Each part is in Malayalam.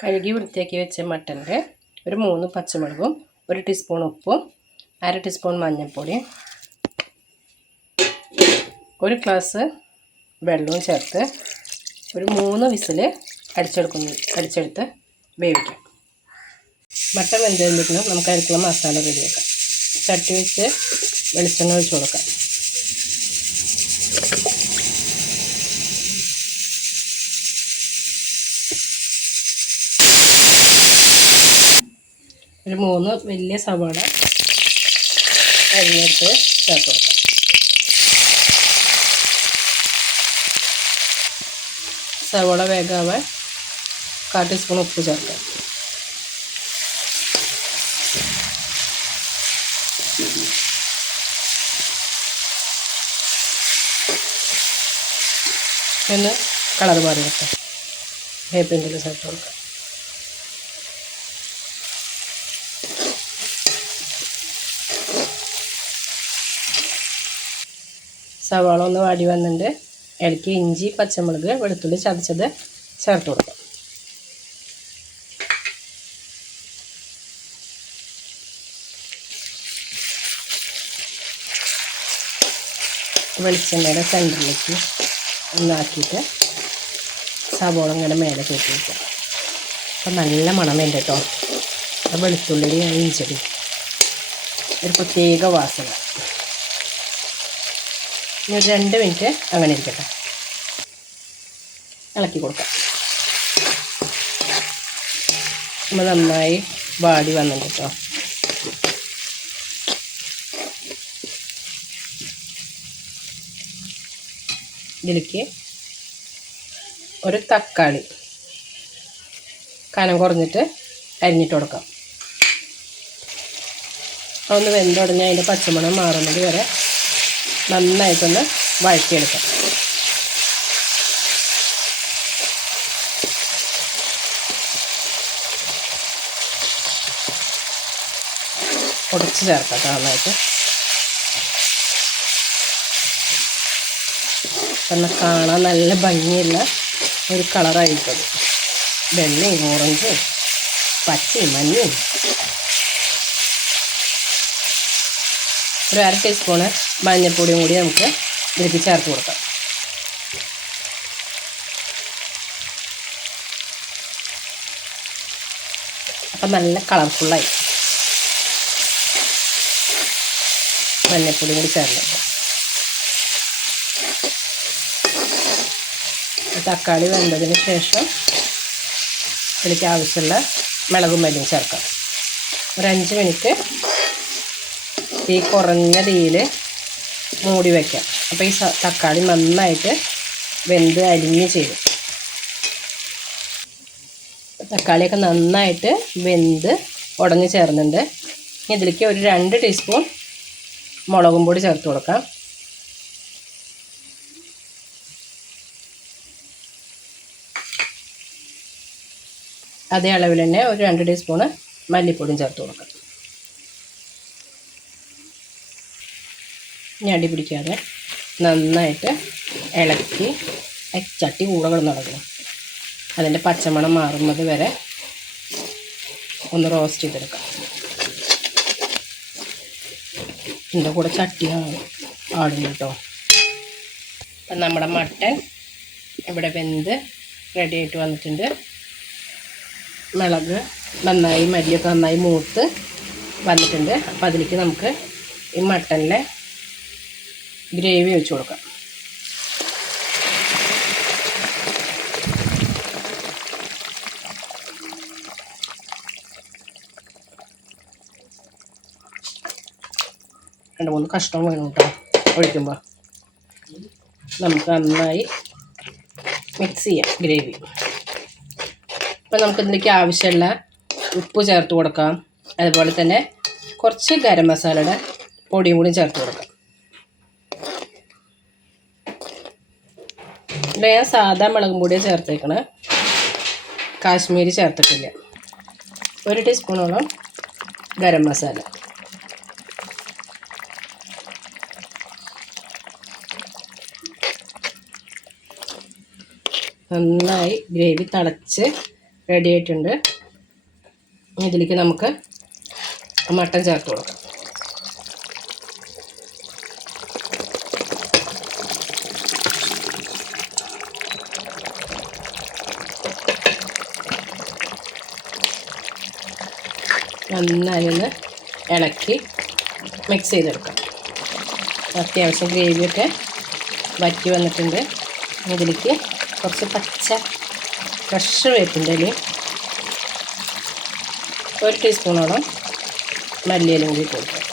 കഴുകി വൃത്തിയാക്കി വെച്ച മട്ടൻ്റെ ഒരു 3 പച്ചമുളകും 1 ടീസ്പൂൺ ഉപ്പും 1/2 ടീസ്പൂൺ മഞ്ഞൾപ്പൊടി 1 ഗ്ലാസ് വെള്ളവും ചേർത്ത് ഒരു 3 വിസിൽ അടിച്ചെടുത്ത് വേവിക്കാം. മട്ടൻ വെന്ത് കഴിഞ്ഞിട്ട് നമുക്ക് അതിലേക്കുള്ള മസാല റെഡിയാക്കാം. ചട്ടി വെച്ച് വെളിച്ചെണ്ണ ഒഴിച്ച് കൊടുക്കാം. ഒരു 3 വലിയ സവാള അരിഞ്ഞെടുത്ത് ചേർത്ത് കൊടുക്കാം. സവാള വേഗാവാൻ 1/4 ടീസ്പൂൺ ഉപ്പ് ചേർക്കാം. ഒന്ന് കളർ മാറി വെക്കാം. വേപ്പിൻ്റെ ചേർത്ത് കൊടുക്കാം. സവാള ഒന്ന് വാടി വന്നിട്ട് ഇടയ്ക്ക് ഇഞ്ചി പച്ചമുളക് വെളുത്തുള്ളി ചതച്ചത് ചേർത്ത് കൊടുക്കാം. വെളിച്ചെണ്ണയുടെ സെൻറ്ററിലേക്ക് ഒന്നാക്കിയിട്ട് സവാള ഇങ്ങനെ മേലെ കയറ്റി വയ്ക്കാം. അപ്പം നല്ല മണമുണ്ട് കേട്ടോ. വെളുത്തുള്ളി ഇഞ്ചടി ഒരു പ്രത്യേക വാസന. ഇനി ഒരു 2 മിനിറ്റ് അങ്ങനെ ഇരിക്കട്ടെ. ഇളക്കി കൊടുക്കാം. നമ്മൾ നന്നായി വാടി വന്നിട്ട് കേട്ടോ. ഇതിലേക്ക് ഒരു തക്കാളി കനം കുറഞ്ഞിട്ട് അരിഞ്ഞിട്ട് കൊടുക്കാം. അതൊന്ന് വെന്തുടഞ്ഞ് അതിൻ്റെ പച്ചമണം മാറുന്നത് വരെ നന്നായിട്ടൊന്ന് വഴറ്റിയെടുക്കാം. ഉടച്ച് ചേർക്കാം നന്നായിട്ട്. എന്നാൽ കാണാൻ നല്ല ഭംഗിയുള്ള ഒരു കളറായിരിക്കും. വെള്ളയും ഓറഞ്ചും പച്ചയും മഞ്ഞയും. ഒരു 1/2 ടീസ്പൂണ് മഞ്ഞൾപ്പൊടിയും കൂടി നമുക്ക് ഇതിലേക്ക് ചേർത്ത് കൊടുക്കാം. അപ്പം നല്ല കളർഫുള്ളായി. മഞ്ഞൾപ്പൊടിയും കൂടി ചേർത്ത് തക്കാളി വെന്തതിന് ശേഷം ഇതിലേക്ക് ആവശ്യമുള്ള മുളകും മല്ലിയും ചേർക്കാം. ഒരു 5 മിനിറ്റ് തീ കുറഞ്ഞ തീയിൽ മൂടി വയ്ക്കാം. അപ്പോൾ ഈ തക്കാളി നന്നായിട്ട് വെന്ത് അലിഞ്ഞ് ചേരും. തക്കാളിയൊക്കെ നന്നായിട്ട് വെന്ത് ഉടഞ്ഞ് ചേർന്നുണ്ട്. ഇതിലേക്ക് ഒരു 2 ടീസ്പൂൺ മുളകും പൊടി ചേർത്ത് കൊടുക്കാം. അതേ അളവിൽ തന്നെ ഒരു 2 ടീസ്പൂണ് മല്ലിപ്പൊടിയും ചേർത്ത് കൊടുക്കാം. ഞടി പിടിക്കാതെ നന്നായിട്ട് ഇളക്കി ചട്ടി കൂടെ കിടന്ന് തുടങ്ങണം. അതിൻ്റെ പച്ചമണം മാറുന്നത് വരെ ഒന്ന് റോസ്റ്റ് ചെയ്തെടുക്കാം. ഇതിൻ്റെ കൂടെ ചട്ടി ആടുന്നു കേട്ടോ. അപ്പം നമ്മുടെ മട്ടൻ ഇവിടെ വെന്ത് റെഡി ആയിട്ട് വന്നിട്ടുണ്ട്. മുളക് നന്നായി മല്ലിയൊക്കെ നന്നായി മൂത്ത് വന്നിട്ടുണ്ട്. അപ്പം അതിലേക്ക് നമുക്ക് ഈ മട്ടനിലെ ഗ്രേവി ഒഴിച്ച് കൊടുക്കാം. രണ്ട് 3 കഷ്ണം വേണം കേട്ടോ. ഒഴിക്കുമ്പോൾ നമുക്ക് നന്നായി മിക്സ് ചെയ്യാം ഗ്രേവി. അപ്പോൾ നമുക്കിതിലേക്ക് ആവശ്യമുള്ള ഉപ്പ് ചേർത്ത് കൊടുക്കാം. അതുപോലെ തന്നെ കുറച്ച് ഗരം മസാലയുടെ പൊടിയും കൂടി ചേർത്ത് കൊടുക്കാം. ഇവിടെ ഞാൻ സാധാ മുളകും പൊടിയാണ് ചേർത്തേക്കണേ, കാശ്മീരി ചേർത്തിട്ടില്ല. 1 ടീസ്പൂണോളം ഗരം മസാല. നന്നായി ഗ്രേവി തിളച്ച് റെഡി ആയിട്ടുണ്ട്. ഇതിലേക്ക് നമുക്ക് മട്ടൻ ചേർത്ത് കൊടുക്കാം. നന്നായി ഒന്ന് ഇളക്കി മിക്സ് ചെയ്തെടുക്കാം. അത്യാവശ്യം ഗ്രേവിയൊക്കെ വറ്റി വന്നിട്ടുണ്ട്. ഇതിലേക്ക് കുറച്ച് പച്ച ഫ്രഷ് വേപ്പിൻ്റെ ഇലയും 1 ടീസ്പൂണോളം മല്ലിയിലും കൂടി കൊടുക്കാം.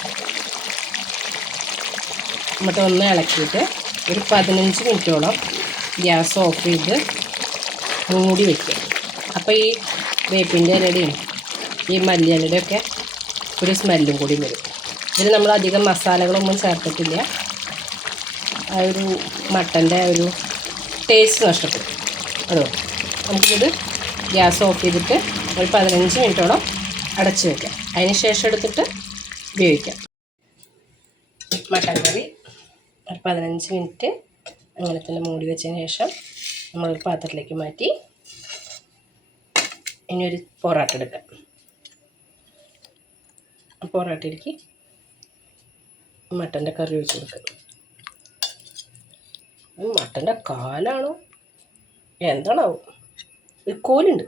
എന്നിട്ട് ഒന്ന് ഇളക്കിയിട്ട് ഒരു 15 മിനിറ്റോളം ഗ്യാസ് ഓഫ് ചെയ്ത് മൂടി വയ്ക്കുക. അപ്പോൾ ഈ വേപ്പിൻ്റെ ഇലയുടെയും ഈ മല്ലിയിലയുടെ ഒക്കെ ഒരു സ്മെല്ലും കൂടി വരും. ഇതിൽ നമ്മൾ അധികം മസാലകളൊന്നും ചേർത്തിട്ടില്ല. ആ ഒരു മട്ടൻ്റെ ഒരു ടേസ്റ്റ് നഷ്ടപ്പെടും. അതുകൊണ്ട് നമുക്കിത് ഗ്യാസ് ഓഫ് ചെയ്തിട്ട് ഒരു 15 മിനിറ്റോളം അടച്ച് വയ്ക്കാം. അതിന് ശേഷം എടുത്തിട്ട് ഉപയോഗിക്കാം. മട്ടൻ കറി ഒരു 15 മിനിറ്റ് അങ്ങനെ തന്നെ മൂടി വെച്ചതിന് ശേഷം നമ്മളൊരു പാത്രത്തിലേക്ക് മാറ്റി ഇനി ഒരു പൊറോട്ട എടുക്കാം. പൊറോട്ടയിലേക്ക് മട്ടൻ്റെ കറി ഒഴിച്ച് കൊടുക്കുക. മട്ടൻ്റെ കാലാണോ എന്താണാവും, ഒരു കോലുണ്ട്.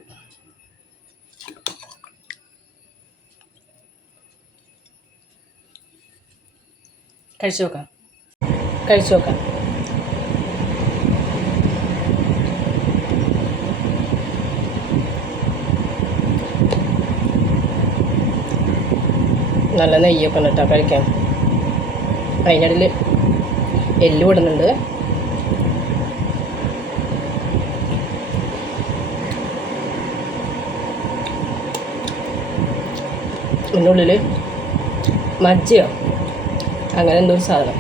കഴിച്ചു നോക്കാം. നല്ല നെയ്യൊക്കെ ഉണ്ട് കേട്ടോ കഴിക്കാൻ. അതിനിടയിൽ എല്ല് വിടുന്നുണ്ട്. അതിൻ്റെ ഉള്ളിൽ മജ്ജിയോ അങ്ങനെ എന്തോ ഒരു സാധനം.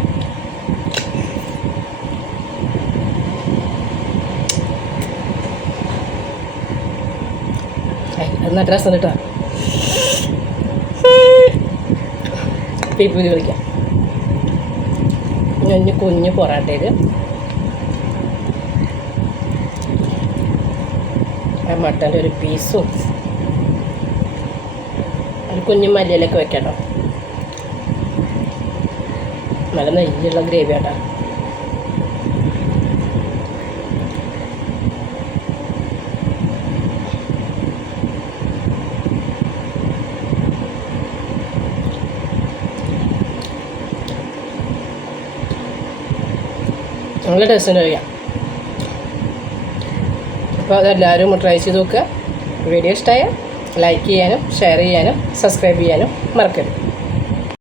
അത് നല്ല രസം കേട്ടോ. പീപ്പൂരി കളിക്കാം. ഇനി കുഞ്ഞ് പൊറാട്ടയിൽ ആ മട്ടൻ്റെ ഒരു പീസും ഒരു കുഞ്ഞു മല്ലിയിലൊക്കെ വെക്കാം കേട്ടോ. നല്ല നെയ്യുള്ള ഗ്രേവി കേട്ടോ. നല്ല ടേസ്റ്റിന് കഴിക്കാം. അപ്പോൾ അതെല്ലാവരും ട്രൈ ചെയ്ത് നോക്കുക. വീഡിയോ ഇഷ്ടമായ ലൈക്ക് ചെയ്യാനും ഷെയർ ചെയ്യാനും സബ്സ്ക്രൈബ് ചെയ്യാനും മറക്കരുത്.